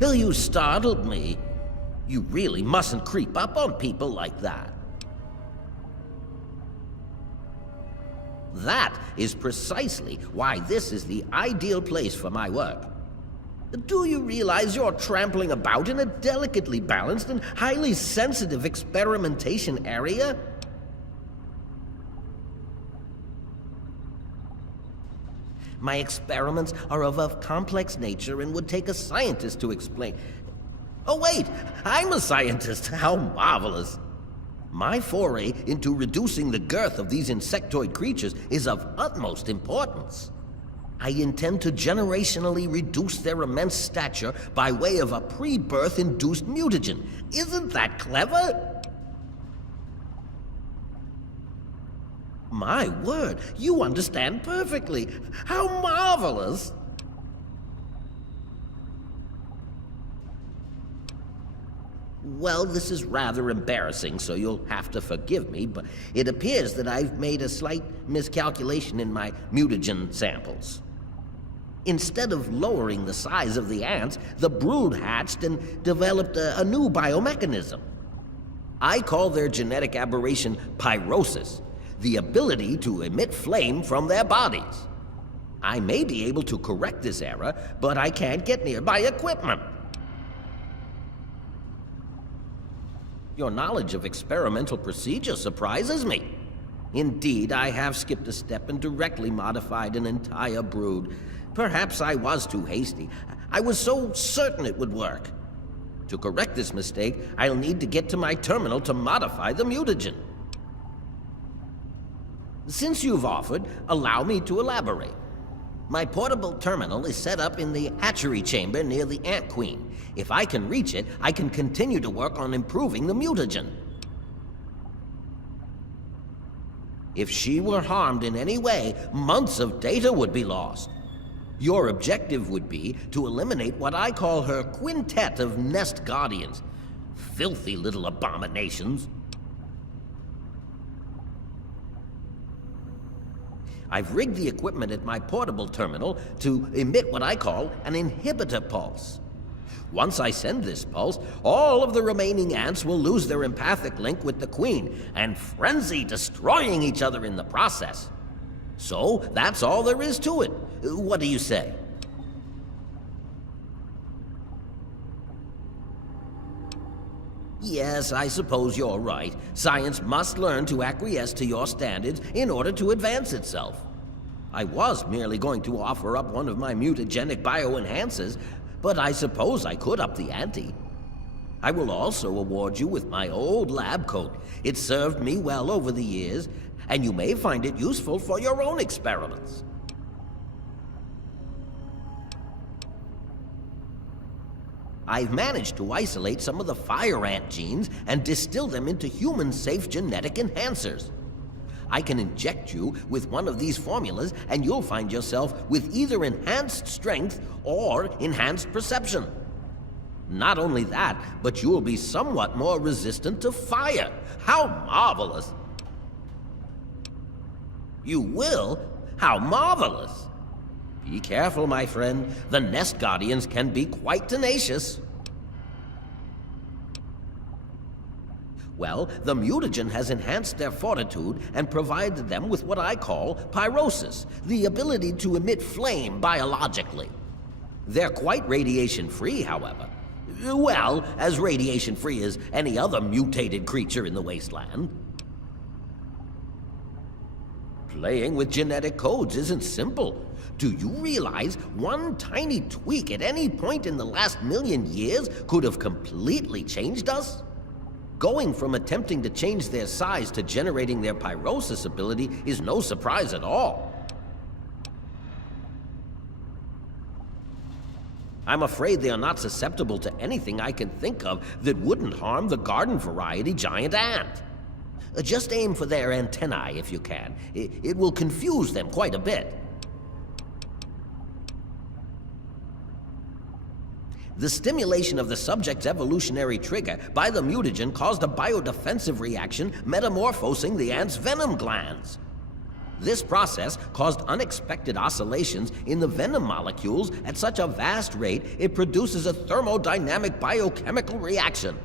Oh, you startled me. You really mustn't creep up on people like that. That is precisely why this is the ideal place for my work. Do you realize you're trampling about in a delicately balanced and highly sensitive experimentation area? My experiments are of a complex nature and would take a scientist to explain. Oh wait, I'm a scientist. How marvelous. My foray into reducing the girth of these insectoid creatures is of utmost importance. I intend to generationally reduce their immense stature by way of a pre-birth induced mutagen. Isn't that clever? My word, you understand perfectly. How marvelous! Well, this is rather embarrassing, so you'll have to forgive me, but it appears that I've made a slight miscalculation in my mutagen samples. Instead of lowering the size of the ants, the brood hatched and developed a new biomechanism. I call their genetic aberration pyrosis, the ability to emit flame from their bodies. I may be able to correct this error, but I can't get nearby equipment. Your knowledge of experimental procedure surprises me. Indeed, I have skipped a step and directly modified an entire brood. Perhaps I was too hasty. I was so certain it would work. To correct this mistake, I'll need to get to my terminal to modify the mutagen. Since you've offered, allow me to elaborate. My portable terminal is set up in the hatchery chamber near the Ant Queen. If I can reach it, I can continue to work on improving the mutagen. If she were harmed in any way, months of data would be lost. Your objective would be to eliminate what I call her quintet of nest guardians. Filthy little abominations. I've rigged the equipment at my portable terminal to emit what I call an inhibitor pulse. Once I send this pulse, all of the remaining ants will lose their empathic link with the queen and frenzy, destroying each other in the process. So, that's all there is to it. What do you say? Yes, I suppose you're right. Science must learn to acquiesce to your standards in order to advance itself. I was merely going to offer up one of my mutagenic bioenhancers, but I suppose I could up the ante. I will also award you with my old lab coat. It served me well over the years, and you may find it useful for your own experiments. I've managed to isolate some of the fire ant genes and distill them into human-safe genetic enhancers. I can inject you with one of these formulas and you'll find yourself with either enhanced strength or enhanced perception. Not only that, but you'll be somewhat more resistant to fire. How marvelous! You will? How marvelous! Be careful, my friend. The nest guardians can be quite tenacious. Well, the mutagen has enhanced their fortitude and provided them with what I call pyrosis, the ability to emit flame biologically. They're quite radiation-free, however. Well, as radiation-free as any other mutated creature in the wasteland. Playing with genetic codes isn't simple. Do you realize one tiny tweak at any point in the last million years could have completely changed us? Going from attempting to change their size to generating their pyrosis ability is no surprise at all. I'm afraid they are not susceptible to anything I can think of that wouldn't harm the garden variety giant ant. Just aim for their antennae if you can. It will confuse them quite a bit. The stimulation of the subject's evolutionary trigger by the mutagen caused a biodefensive reaction metamorphosing the ant's venom glands. This process caused unexpected oscillations in the venom molecules at such a vast rate it produces a thermodynamic biochemical reaction.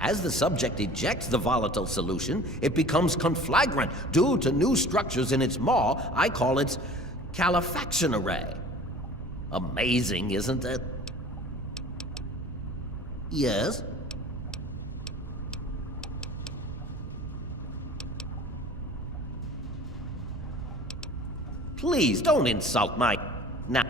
As the subject ejects the volatile solution, it becomes conflagrant due to new structures in its maw. I call it calefaction array. Amazing, isn't it? Yes? Please don't insult my... Now...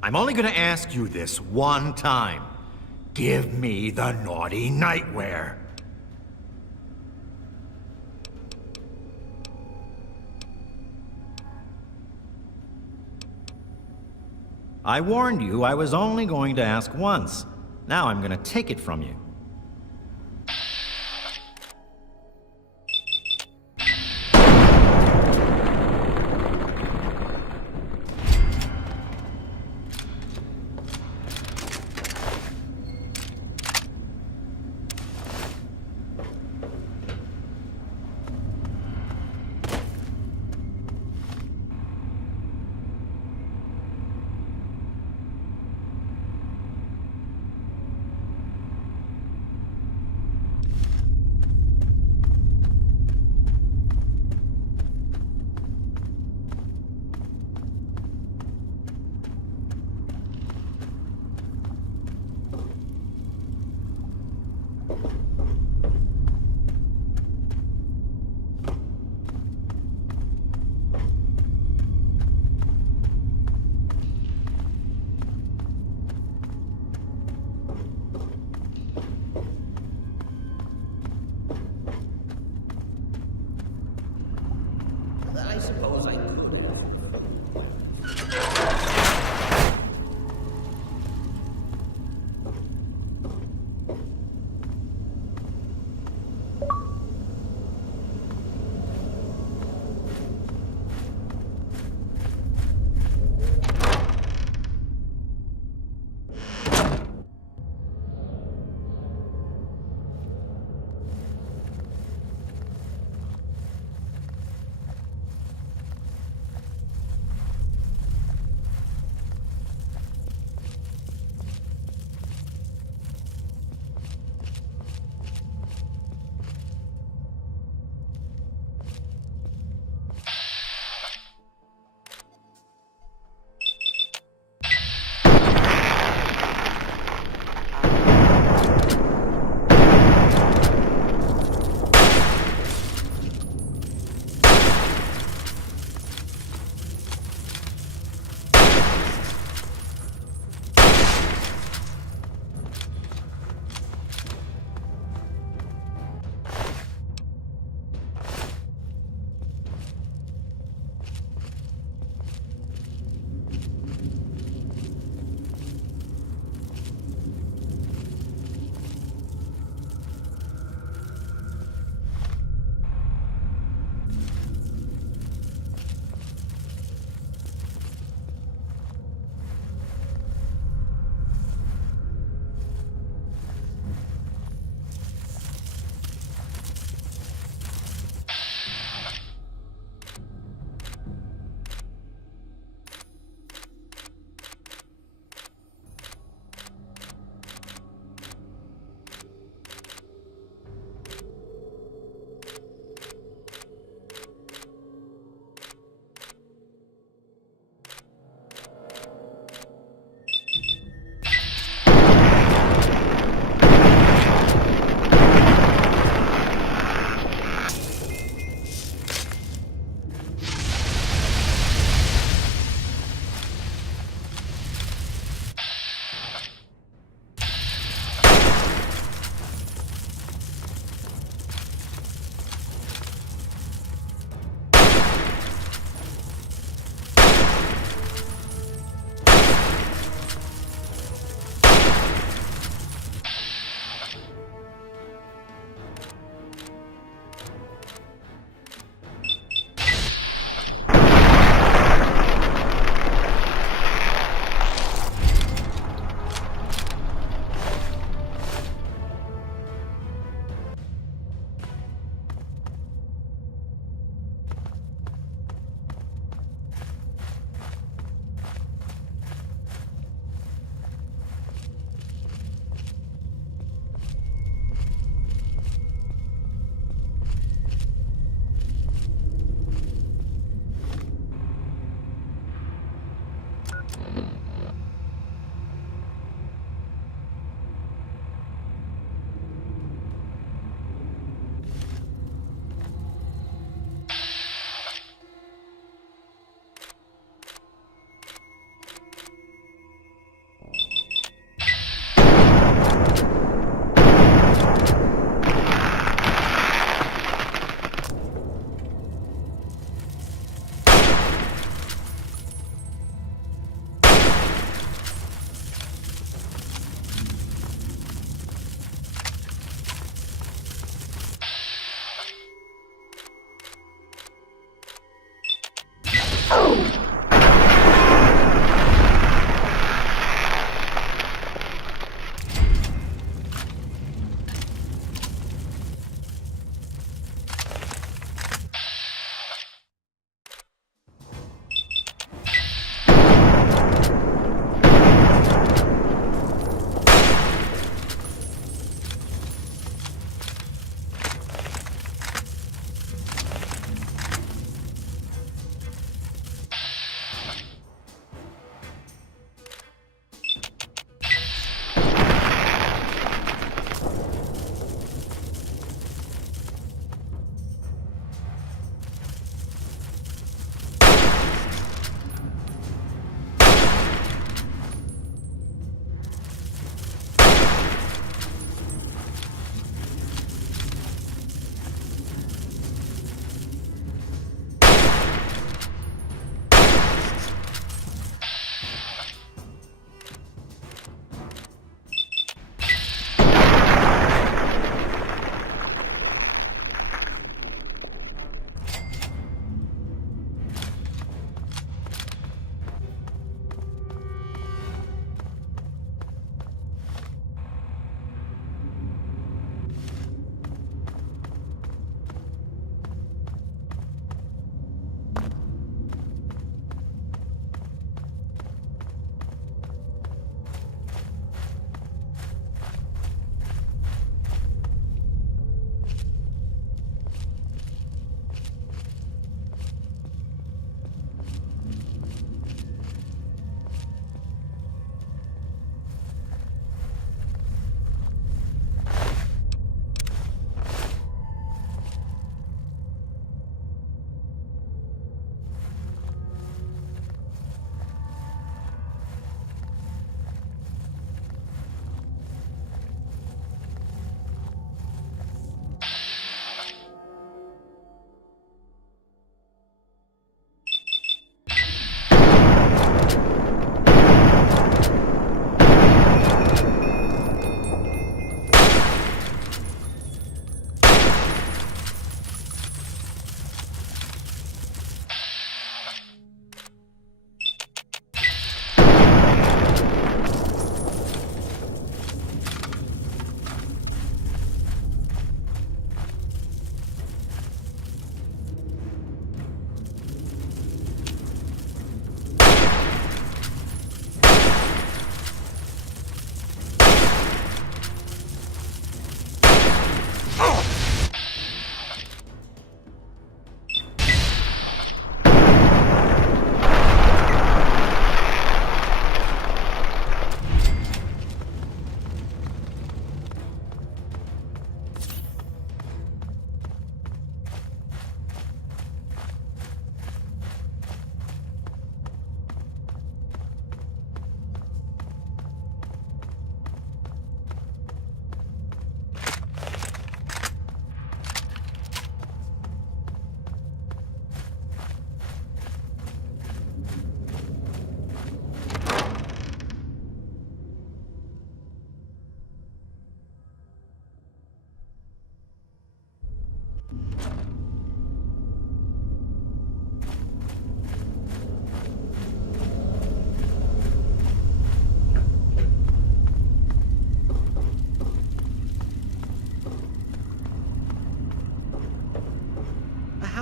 I'm only gonna ask you this one time. Give me the naughty nightwear. I warned you I was only going to ask once. Now I'm gonna take it from you.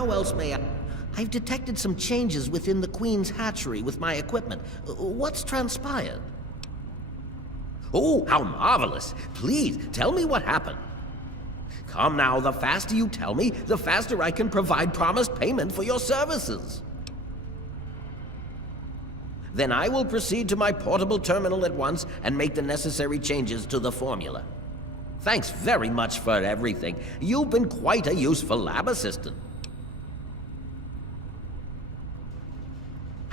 how else may I... I've detected some changes within the Queen's hatchery with my equipment. What's transpired? Oh, how marvelous! Please, tell me what happened. Come now, the faster you tell me, the faster I can provide promised payment for your services. Then I will proceed to my portable terminal at once and make the necessary changes to the formula. Thanks very much for everything. You've been quite a useful lab assistant.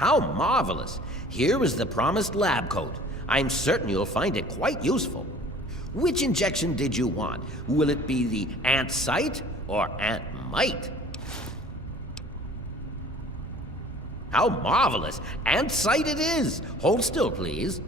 How marvelous! Here is the promised lab coat. I'm certain you'll find it quite useful. Which injection did you want? Will it be the Ant-Site or Ant-Mite? How marvelous! Ant-Site it is! Hold still, please.